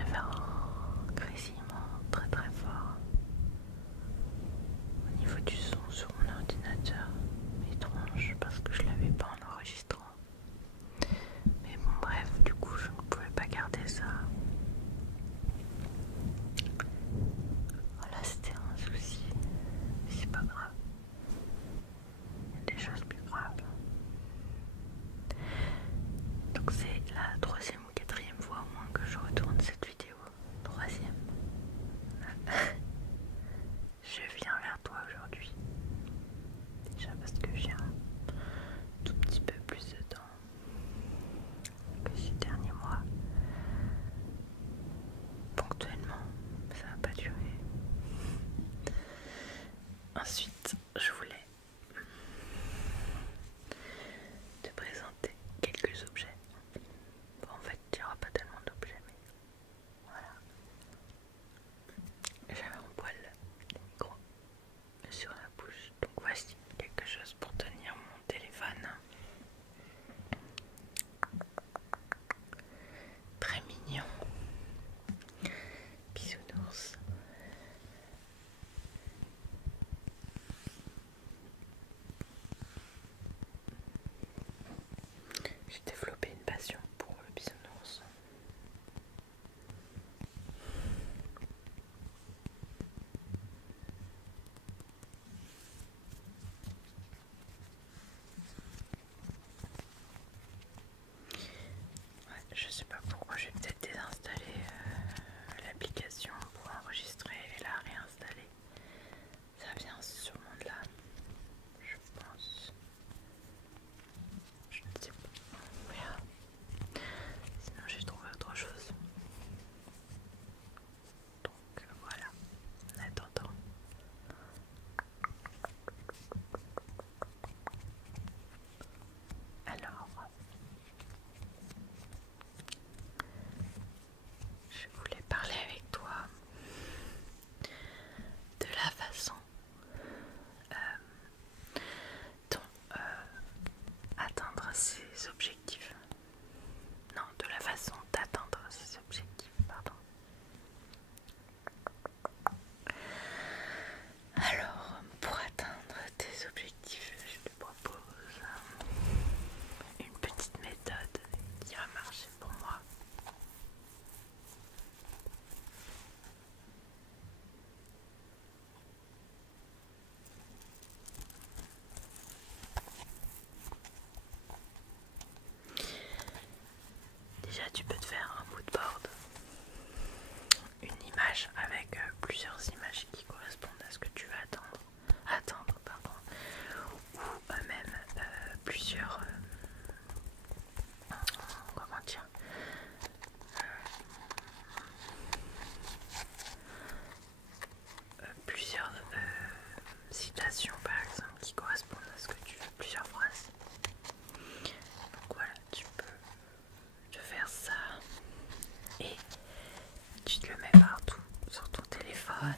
j'avais un grésillement très très fort au niveau du son sur mon ordinateur. Étrange parce que je l'avais pas en enregistrant. Mais bon bref, du coup je ne pouvais pas garder ça. Voilà, c'était un souci. Mais c'est pas grave. Il y a des choses plus graves. Donc c'est la troisième ou quatrième fois au moins que je retourne cette vidéo. Troisième. Je viens vers toi aujourd'hui. Déjà parce que j'ai un tout petit peu plus de temps que ces derniers mois. Ponctuellement, ça va pas durer. Ensuite, je voulais te présenter quelques objets. Bon, en fait, il n'y aura pas tellement d'objets, mais voilà. J'avais un poil de micro sur la bouche, donc voici quelque chose pour tenir mon téléphone. Très mignon. Bisounours. J'ai développé une passion pour le bisounours. Ouais, je sais pas pourquoi j'ai peut-être désinstallé l'application pour enregistrer et la réinstaller. Ça vient sûrement de là, je pense. Je ne sais pas. On verra. Sinon j'ai trouvé autre chose. Donc voilà, en attendant. Alors, je voulais parler avec toi de la façon dont atteindre ses objectifs. Non, de la façon d'atteindre ses objectifs, pardon. Alors, pour atteindre tes objectifs, je te propose une petite méthode qui va marcher pour moi. Déjà, tu peux te faire un mood board, une image avec plusieurs images qui correspondent à ce que tu veux atteindre, pardon, ou même plusieurs, comment dire, plusieurs citations par exemple qui correspondent à ce que tu veux, plusieurs phrases. Donc voilà, tu peux te faire ça et tu te le mets partout sur ton téléphone,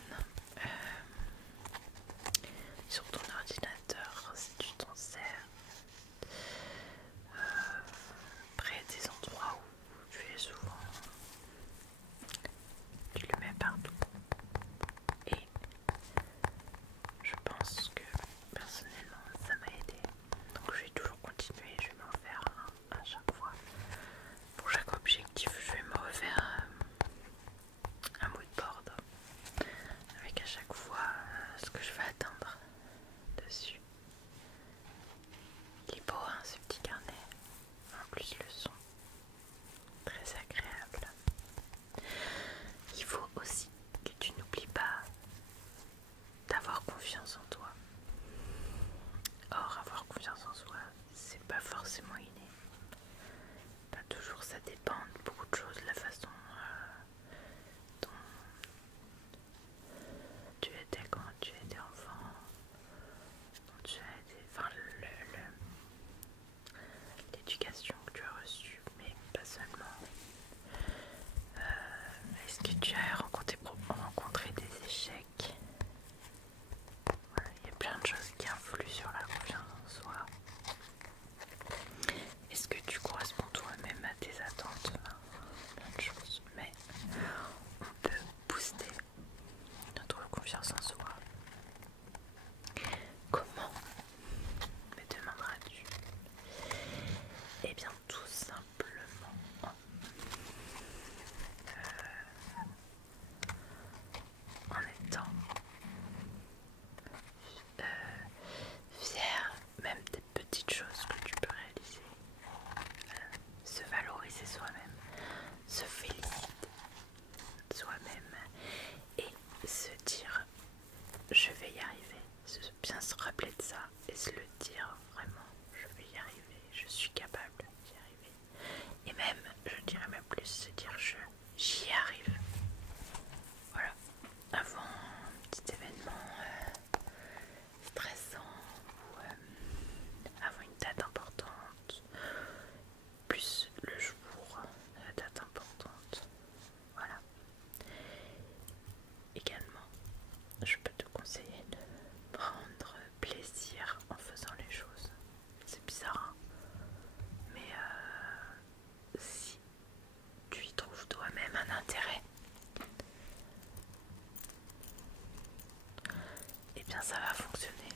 ça va fonctionner.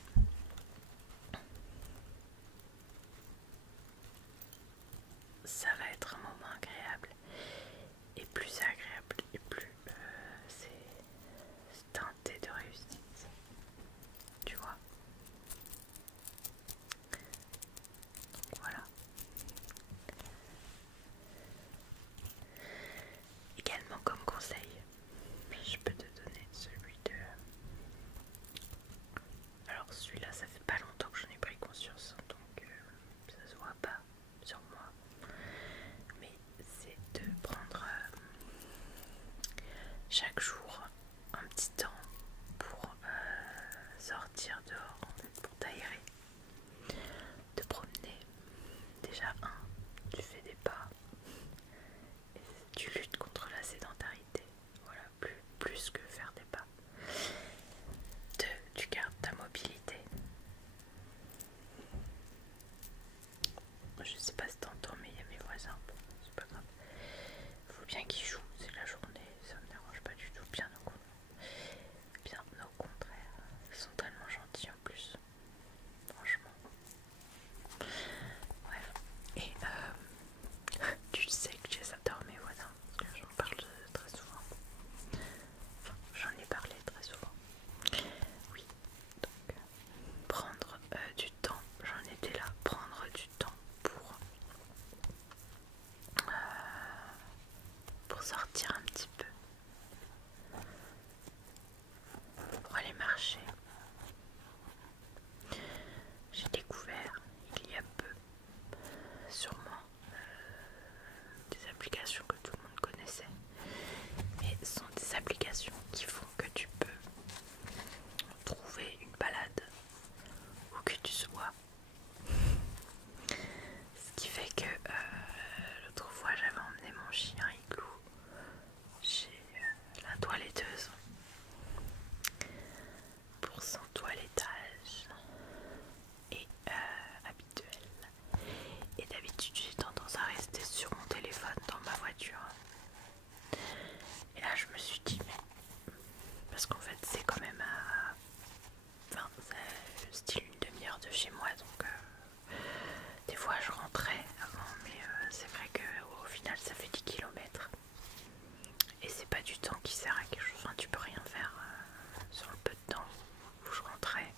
Ça va être un moment agréable et plus agréable et plus c'est teinté de réussite, tu vois. Donc voilà. Également comme conseil, je peux te donner celui de... Alors celui-là, ça fait pas longtemps que j'en ai pris conscience, donc ça se voit pas sur moi. Mais c'est de prendre chaque jour un petit temps pour sortir dehors, en fait, pour t'aérer, te promener. Déjà tu fais des pas et tu luttes contre la sédentarité. Voilà, plus que faire des pas. 2, tu gardes ta mobilité. Je sais pas si t'entends, mais il y a mes voisins. Bon, c'est pas grave. Faut bien qu'ils jouent, c'est la journée, ça me dérange pas du tout. Bien au contraire. Ils sont tellement gentils en plus. Franchement. Bref. Et tu sais que j'adore mes voisins, parce que j'en parle très souvent. Enfin, j'en ai parlé très souvent. Oui, donc prendre du temps, j'en étais là, prendre du temps pour sortir un petit peu, pour aller marcher. J'ai découvert il y a peu, sûrement, des applications que tout le monde connaissait, mais ce sont des applications qui font que tu peux trouver une balade où que tu sois. Ce qui fait que l'autre fois j'avais emmené mon chien Igloo chez la toiletteuse pour son toilettage et habituel. Et d'habitude j'ai tendance à rester sur mon téléphone dans ma voiture. Et là je me suis dit mais... Parce qu'en fait c'est quand même à... Enfin c'est style une demi-heure de chez moi, donc des fois je rentrais avant, mais c'est vrai qu'au final ça fait 10 km. Et c'est pas du temps qui sert à quelque chose, enfin, tu peux rien faire sur le peu de temps où je rentrais.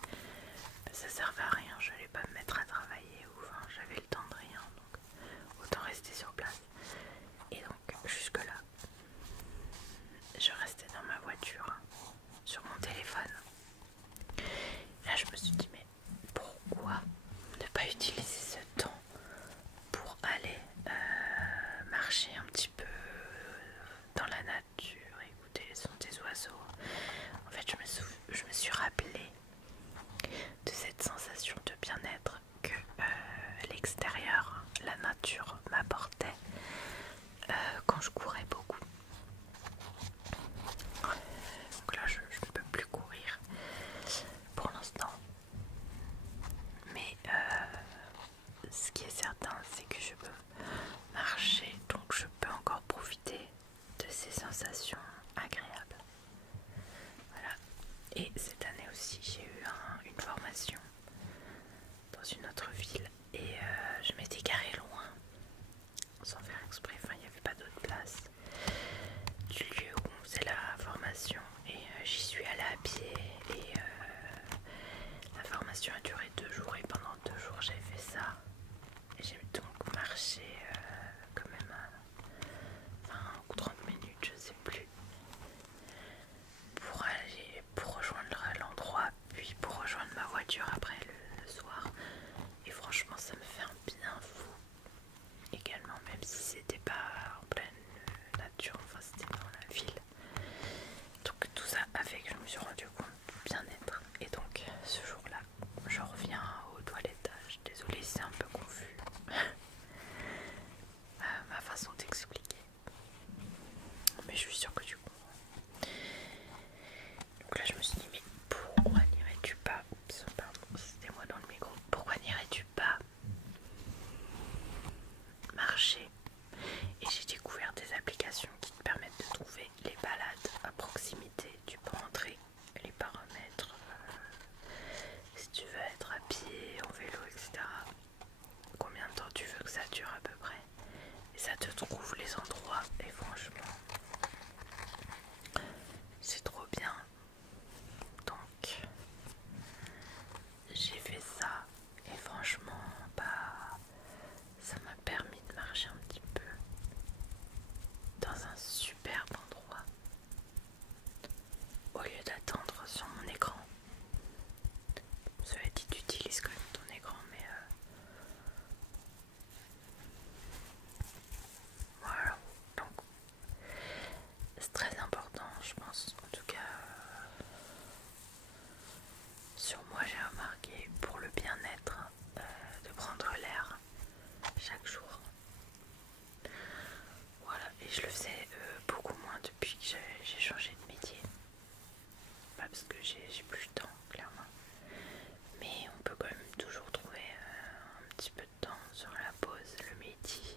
Ça servait à rien, je n'allais pas me mettre à travailler, ou enfin, j'avais le temps de rien, donc autant rester sur place. Et donc jusque là, je restais dans ma voiture, sur mon téléphone. Là je me suis dit mais pourquoi ne pas utiliser ce temps pour aller marcher un petit peu dans la nature, écouter les sons des oiseaux. En fait je me suis rappelé de cette sensation de bien-être que l'extérieur, la nature m'apportait quand je courais beaucoup. Donc là je ne peux plus courir pour l'instant, mais ce qui est certain c'est que je peux marcher, donc je peux encore profiter de ces sensations agréables. Voilà. Et cette année aussi j'ai eu une formation dans une autre ville et je m'étais garée loin sans faire exprès, enfin il n'y avait pas d'autre place du lieu où on faisait la formation et j'y suis allée à pied et la formation a duré 2 jours et pendant 2 jours j'ai fait ça et j'ai donc marché quand même 20 ou 30 minutes, je sais plus, pour rejoindre l'endroit, puis pour rejoindre ma voiture après le soir. Et franchement ça me fait un bien fou également, même si c'était pas en pleine nature, enfin c'était dans la ville. Donc tout ça a fait que je me suis rendu compte du bien-être. Et donc ce jour-là, je reviens au toilettage. Désolée si c'est un peu confus ma façon d'expliquer, mais je suis sûre que tu comprends. Donc là je me suis dit mais pourquoi n'irais-tu pas, oups pardon c'était moi dans le micro, pourquoi n'irais-tu pas marcher? Et j'ai découvert des applications qui te permettent de trouver les balades à proximité. Tu peux entrer les paramètres C'est très important, je pense. En tout cas, sur moi, j'ai remarqué pour le bien-être de prendre l'air chaque jour. Voilà, et je le faisais beaucoup moins depuis que j'ai changé de métier. Pas parce que j'ai plus le temps, clairement. Mais on peut quand même toujours trouver un petit peu de temps sur la pause, le midi.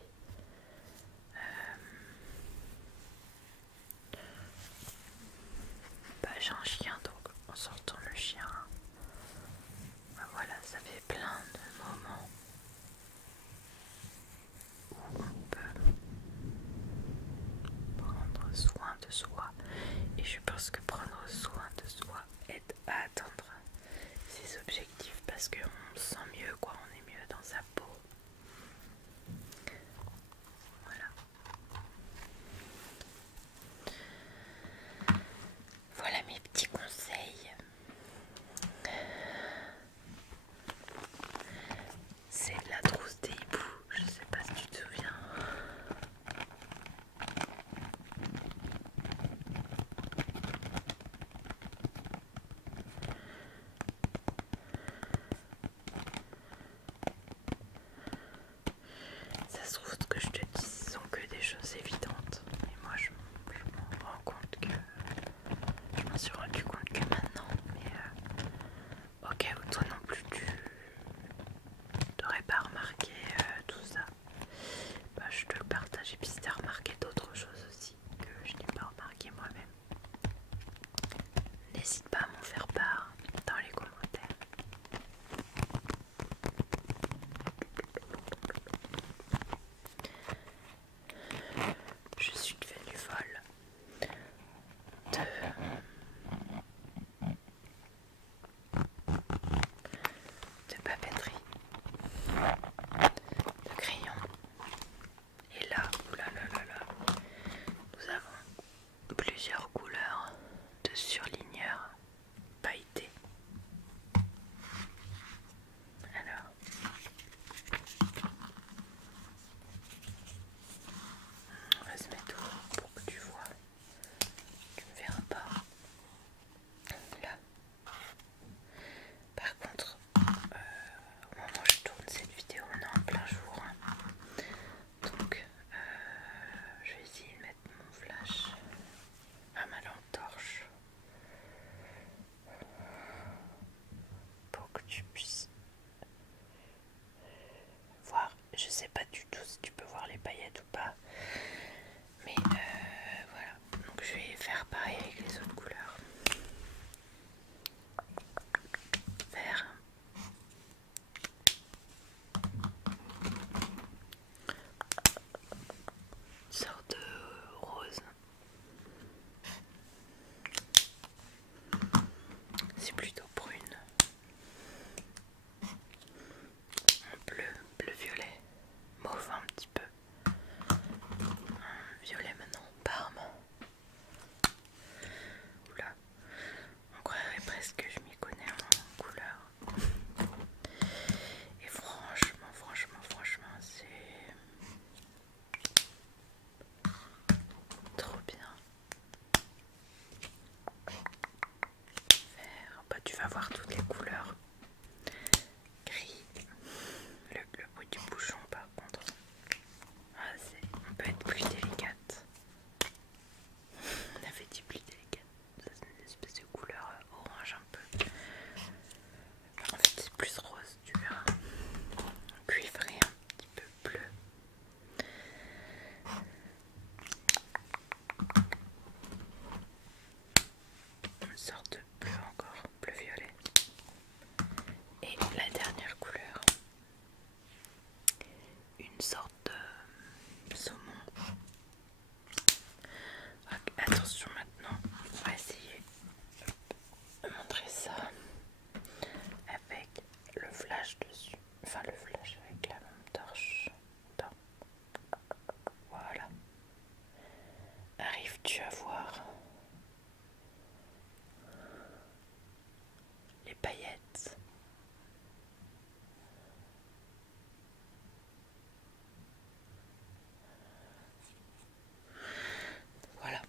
Bah, j'ai un chien, donc en sortant le chien, bah voilà, ça fait plein de moments où on peut prendre soin de soi. Et je pense que prendre soin de soi aide à atteindre ses objectifs parce qu'on se sent mieux, quoi, on est mieux dans sa peau. Voilà. Voilà mes petits conseils. C'est la trousse des hiboux, je sais pas si tu te souviens. Ça se trouve, ce que je te dis, ce sont que des choses évidentes. Et moi, je m'en rends compte que... Je m'en suis rendu compte que maintenant. Mais ok, toi non plus, tu n'aurais pas remarqué tout ça. Bah, je te le partage. Et puis si tu as remarqué d'autres choses aussi que je n'ai pas remarqué moi-même, n'hésite pas à m'en faire part dans les commentaires. Je suis devenue folle de papeterie, de crayons. Et là, oulalalala, nous avons plusieurs couleurs de surligneurs pailletés. Alors, on va se mettre pour que tu vois. Tu ne verras pas. Là. Par contre, au moment où je tourne cette vidéo, on est en plein jour. Donc, je vais essayer de mettre mon flash à ma lampe torche pour que tu puisses voir. Je sais pas du tout si tu peux voir les paillettes ou pas, mais voilà. Donc, je vais faire pareil avec les autres couleurs. Vert. Une sorte de rose. C'est plutôt brune. Bleu, bleu-violet. Mauve un petit peu. Violet maintenant. Parme. Oula. On croirait presque que je m'y connais en couleur. Et franchement, c'est trop bien. Vert. Bah, tu vas voir toutes les couleurs. Gris. Le bout du bouchon, par contre. Ah, on peut être plus délicate. On avait dit plus délicate. Ça, c'est une espèce de couleur orange un peu. En fait, c'est plus rose, tu verras. Cuivré, un petit peu bleu. Une sorte de bleu encore, bleu violet. Et la dernière couleur, une sorte de saumon. Attention maintenant, on va essayer de montrer ça avec le flash dessus. Enfin le flash avec la lampe torche. Attends. Voilà. Arrives-tu à voir les paillettes? Voilà.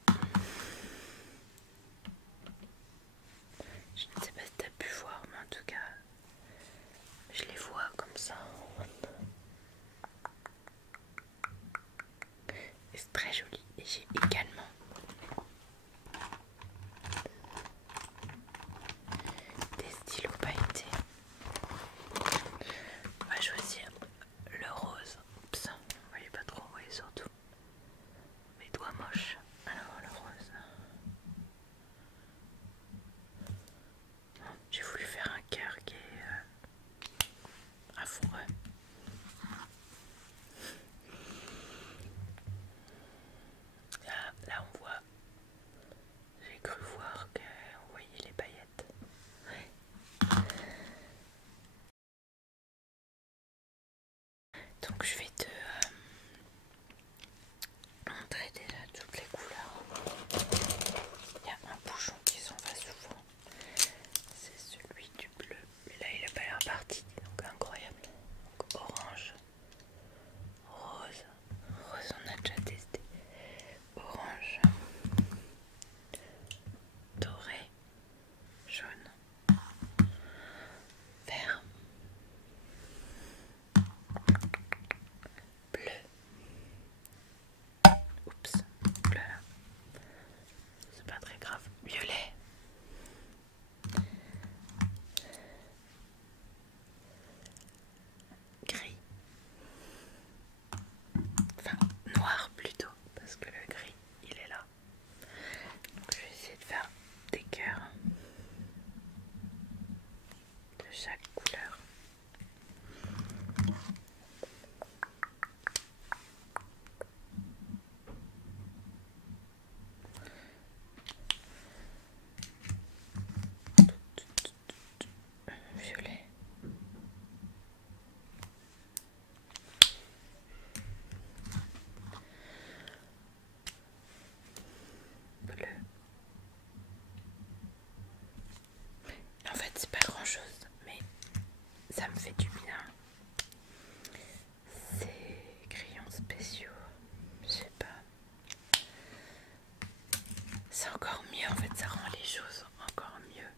encore mieux en fait, ça rend les choses encore mieux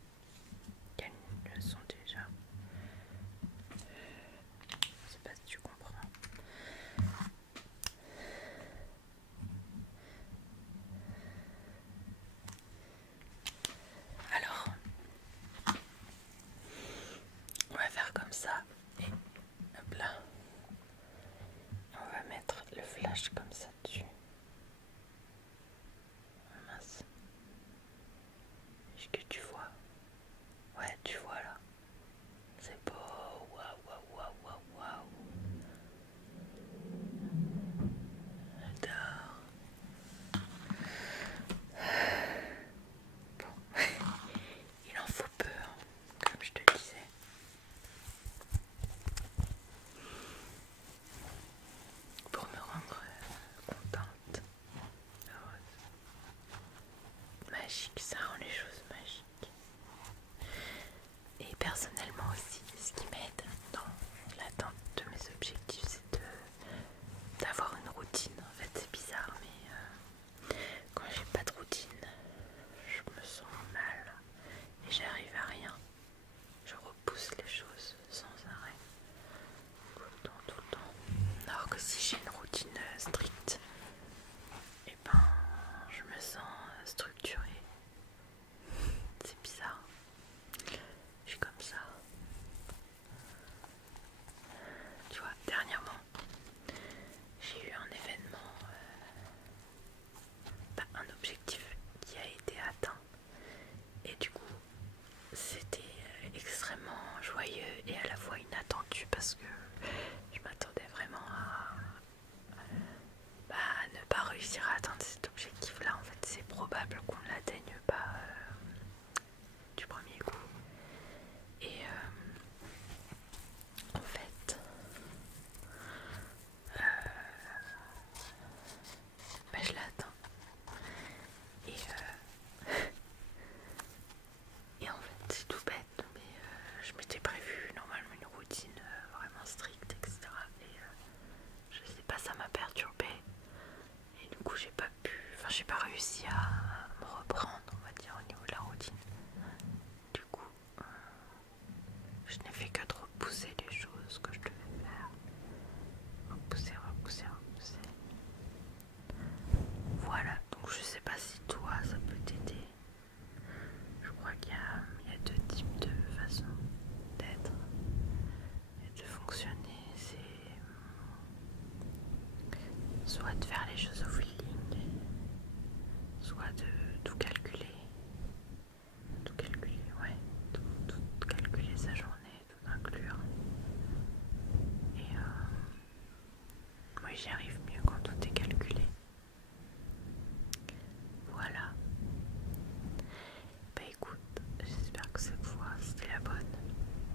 qu'elles ne le sont déjà. Je sais pas si tu comprends. Alors, on va faire comme ça et hop là. On va mettre le flash comme ça dessus. Mince. Est-ce que tu vois? Ouais, tu vois là. C'est beau. Waouh, waouh, waouh, waouh, waouh. J'adore. Bon, il en faut peu, hein, comme je te disais. Pour me rendre contente, heureuse, magique, ça rend les choses magiques. Et personnellement aussi, ce qui m'aide dans l'atteinte de mes objectifs, c'est d'avoir une routine. En fait, c'est bizarre, mais quand j'ai pas de routine, je me sens mal et j'arrive à rien. Je repousse les choses sans arrêt, tout le temps. Alors que si j'ai une routine stricte, et ben je me sens structurée. C'est bizarre. Je suis comme ça. Tu vois, dernièrement, j'ai eu un événement, un objectif qui a été atteint. Et du coup, c'était extrêmement joyeux et à la fois inattendu parce que je m'attendais vraiment à ne pas réussir à atteindre cet objectif-là. En fait, c'est probable qu'on ne l'atteigne pas du premier coup. Et en fait, je l'ai atteint. Et en fait, c'est tout bête, mais je m'étais prévu normalement une routine vraiment stricte, etc. Et je sais pas, ça m'a perturbée. Et du coup, j'ai pas réussi à me reprendre, on va dire, au niveau de la routine. Du coup, je n'ai fait que de repousser les choses que je devais faire. Repousser, repousser, repousser. Voilà, donc je sais pas si toi ça peut t'aider. Je crois qu'il y a deux types de façons d'être et de fonctionner. C'est soit de faire les choses au feeling, soit de tout calculer, ouais, tout calculer sa journée, tout inclure. Et moi j'y arrive mieux quand tout est calculé. Voilà. Bah écoute, j'espère que cette fois c'était la bonne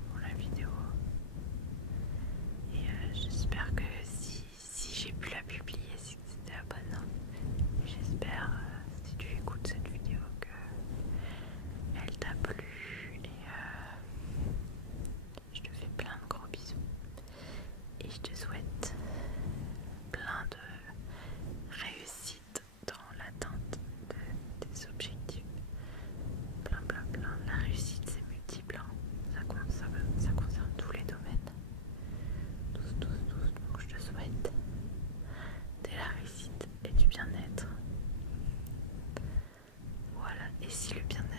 pour la vidéo. Et j'espère que si j'ai pu la publier, c'est que c'était la bonne. Hein. J'espère, si tu écoutes cette vidéo, que elle t'a plu. Et je te fais plein de gros bisous. Et je te souhaite plein de réussite dans l'atteinte de tes objectifs. Plein. La réussite, c'est multiple. Hein. Ça concerne tous les domaines. Tous. Donc je te souhaite de la réussite et du bien-être. Voilà. Et si le bien-être